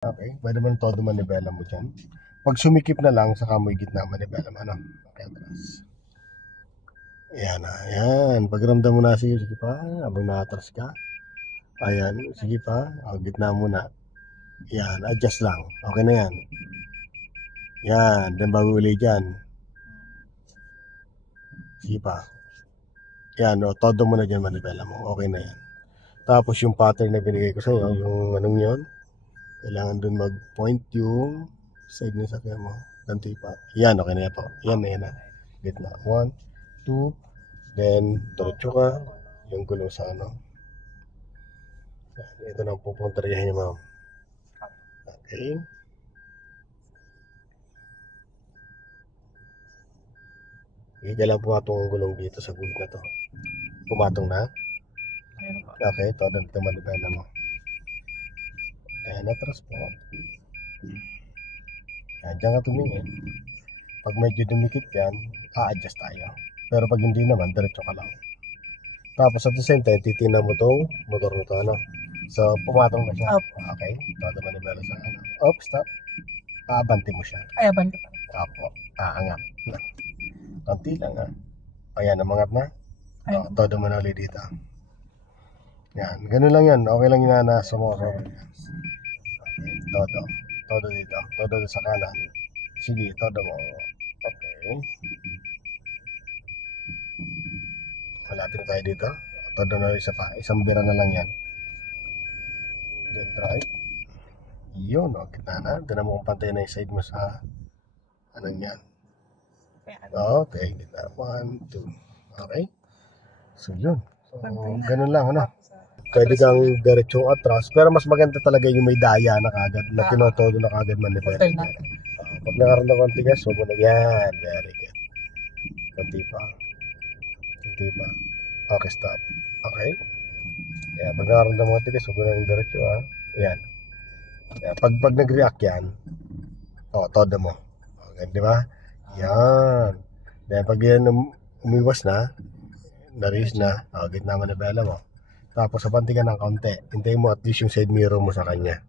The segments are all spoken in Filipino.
Okay, pwede mo todo manibela mo dyan. Pag sumikip na lang, saka mo gitna manibela mo. Ano? Okay, atras. Ayan na, ayan. Pagramdam mo na, sige pa. Habang nakatras ka. Ayan, sige pa. Gitna mo na. Yan, adjust lang. Okay na yan. Yan, then bago uli dyan. Sige pa. Yan, todo mo na dyan manibela mo. Okay na yan. Tapos yung pattern na binigay ko sa'yo, yung anong yun, kailangan dun mag-point yung side ng sakyan mo. Ganti pa. Yan, okay na yan po. Yan na yan na. Gitna. 1, 2, then diretso ka. Yung gulong sa ano. Yan, ito na ang pupuntahin niya, ma'am. Okay. Okay, kailangan pumatong ang gulong dito sa gulong na to. Pumatong na? Okay, todo dito manibela mo. Ayan, atras po. Yan, dyan ka tumingin. Pag medyo dumikit yan, a-adjust tayo. Pero pag hindi naman, diretso ka lang. Tapos at the same time, titignan mo tong motor nito, ano. So, pumatong na siya. Okay, todo manibela sa ano. Stop. Abanti mo siya. Ay, abanti pa. Apo, aangat na. Konti lang, ha. Ayan, umangat na. Todo mo na ulit dito. Yan, ganun lang yan. Okay lang yung nasa mo. Okay, todo. Todo dito. Todo sa kanan. Sige, todo mo. Okay. Malapit na tayo dito. Todo na isa pa. Isang bira na lang yan. Then right. Yun, kita na. Doon mo kung pantay na yung side mo sa anong yan. Okay, kita. 1, 2. Okay. So, yun. So, ganun lang, ano. Pwede kang diretsong atras, pero mas maganda talaga yung may daya na kagad, na tinotodo na kagad manibela. Pag nakaroon ng konti ka, so muna yan. Very good. Konti pa. Konti pa. Okay, stop. Okay. Kaya pag nakaroon ng konti ka, so muna yung diretso, ha. Yan. Kaya pag nag-react yan, todo mo. Okay, di ba? Yan. Kaya pag yan umiwas na, na-raise na, gitna manibela mo. Tapos abanti ka ng kaunti. Hintayin mo at least yung side mirror mo sa kanya.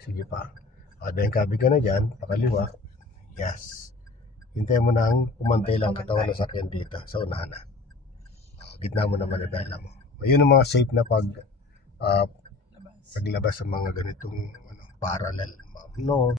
Sige pa. Then kabi ka na dyan, pakaliwa. Yes. Hintayin mo na ang pumantay lang katawan ng sakyan dito sa unahan na. Gitna mo na manibela mo. Yun ang mga safe na paglabas sa mga ganitong parallel. No.